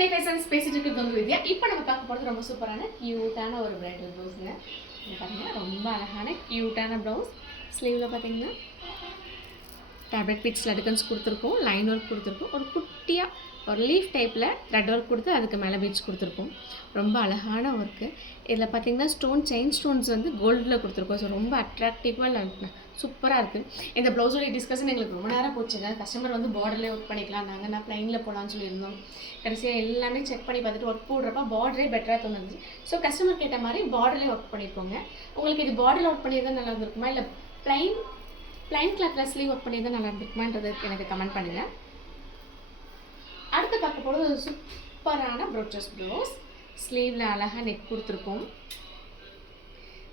Chennai fashions பேசிட்டு இருக்கிறது வந்து வித்யா. இப்போ நம்ம பார்க்க போகிறது ரொம்ப சூப்பரான க்யூட்டான ஒரு பிரைடல் ப்ளவுஸுங்க. பாருங்கள், ரொம்ப அழகான க்யூட்டான ப்ளவுஸ். ஸ்லீவில் பார்த்தீங்கன்னா ஃபேப்ரிக் பீட்ஸ் லடுக்கன்ஸ் கொடுத்துருக்கோம், லைன் ஒர்க் கொடுத்துருக்கோம், ஒரு குட்டியாக ஒரு லீஃப் டைப்பில் த்ரெட் ஒர்க் கொடுத்து அதுக்கு மேலே பீட்ஸ் கொடுத்துருக்கோம். ரொம்ப அழகான ஒர்க்கு. இதில் பார்த்தீங்கன்னா செயின் ஸ்டோன்ஸ் வந்து கோல்டில் கொடுத்துருக்கோம். ஸோ ரொம்ப அட்ராக்டிவாக சூப்பராக இருக்குது. இந்த ப்ளவுஸோடைய டிஸ்கஷன் எங்களுக்கு ரொம்ப நேரம் போச்சுங்க. கஸ்டமர் வந்து பார்டர்லேயே ஒர்க் பண்ணிக்கலாம், நான் ப்ளைனில் போகலான்னு சொல்லியிருந்தோம். கடைசியாக எல்லாமே செக் பண்ணி பார்த்துட்டு ஒர்க் போடுறப்ப பார்டரே பெட்டராக தோணுது. ஸோ கஸ்டமர் கேட்ட மாதிரி பார்டர்லேயே ஒர்க் பண்ணியிருக்கோங்க. உங்களுக்கு இது பார்டரில் ஒர்க் பண்ணியிருந்தால் நல்லா இருந்திருக்குமா, இல்லை ப்ளைன் கிளாத்தில் ஸ்லீவ் ஒர்க் பண்ணியிருந்தால் நல்லா இருந்திருக்குமான்றது எனக்கு கமெண்ட் பண்ணுங்கள். அடுத்து பார்க்க போகிறது ஒரு சூப்பரான ப்ரோச்சஸ் ப்ளவுஸ். ஸ்லீவில் அழகாக நெக் கொடுத்துருக்கோம்.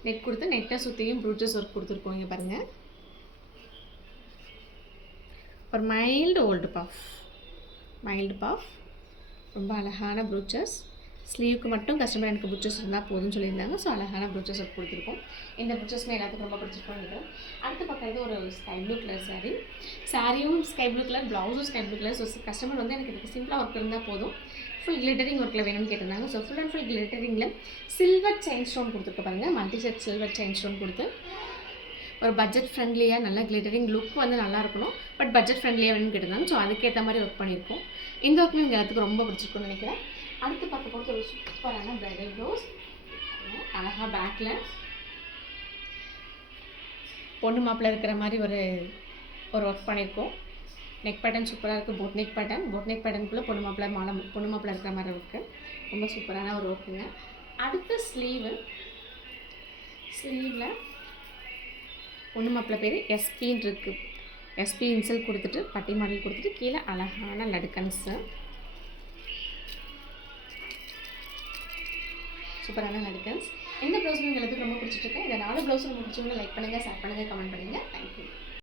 நெக் கொடுத்து நெட்டை சுற்றியும் ப்ரோச்சஸ் ஒர்க் கொடுத்துருக்கோம். இங்கே பாருங்கள், ஒரு மைல்டு பஃப், ரொம்ப அழகான ப்ரோச்சஸ். ஸ்லீவுக்கு மட்டும் கஸ்டமர் எனக்கு ப்ரோச்சஸ் இருந்தால் போதும்னு சொல்லியிருந்தாங்க. ஸோ அழகான ப்ரோச்சஸ் ஒர்க் கொடுத்துருக்கோம். இந்த ப்ரோச்சஸ்மே எல்லாத்துக்கும் ரொம்ப பிடிச்சிருக்கோம். அடுத்து பார்க்குறது ஒரு ஸ்கை ப்ளூ கலர் சாரியும் ஸ்கை ப்ளூ கலர், ப்ளவுஸும் sky blue colour. So customer வந்து எனக்கு இதுக்கு சிம்பிளாக ஒர்க் இருந்தால் போதும், ஃபுல் கிளிட்டரிங் ஒர்க்கில் வேணும்னு கேட்டிருந்தாங்க. ஸோ ஃபுல் அண்ட் ஃபுல் கிளிட்டரிங்கில் சில்வர் செயின் ஸ்டோன் கொடுத்துருக்க பாருங்கள். Multi set silver chain stone கொடுத்து ஒரு பட்ஜெட் ஃப்ரெண்ட்லியாக நல்லா கிளிட்டரிங் லுக் வந்து நல்லா இருக்கணும், பட் பட்ஜெட் ஃப்ரெண்ட்லியாக வேணும்னு கேட்டிருந்தாங்க. ஸோ அதுக்கேற்ற மாதிரி ஒர்க் பண்ணியிருக்கோம். இந்த ஒர்க்குமே எங்கள் எல்லாத்துக்கும் ரொம்ப பிடிச்சிருக்குன்னு நினைக்கிறேன். அடுத்து பார்க்க போகிறது ஒரு சூப்பரான பிரைடல் ப்ளவுஸ். அழகாக பேக்கில் பொண்ணு மாப்பிள்ள இருக்கிற மாதிரி ஒரு ஒர்க் பண்ணியிருக்கோம். நெக் பேட்டர்ன் சூப்பராக இருக்குது. போட் நெக் பேட்டர்னுக்குள்ளே பொண்ணு மாப்பிள்ள இருக்கிற மாதிரி இருக்குது. ரொம்ப சூப்பரான ஒரு ஒர்க்குங்க. அடுத்து ஸ்லீவில் பொண்ணு மாப்பிள்ள பேர் எஸ்பின்னு இருக்குது. எஸ்பி இன்சல் கொடுத்துட்டு பட்டி மாடல் கொடுத்துட்டு கீழே அழகான லடுக்கன்ஸு, சூப்பரான லடுக்கன்ஸ். இந்த ப்ளவுஸ் உங்களுக்கு ரொம்ப பிடிச்சிட்ருக்கேன். இந்த 4 ப்ளவுஸும் ரொம்ப பிடிச்சவங்க லைக் பண்ணுங்கள், ஷேர் பண்ணுங்கள், கமெண்ட் பண்ணுங்கள். தேங்க்யூ.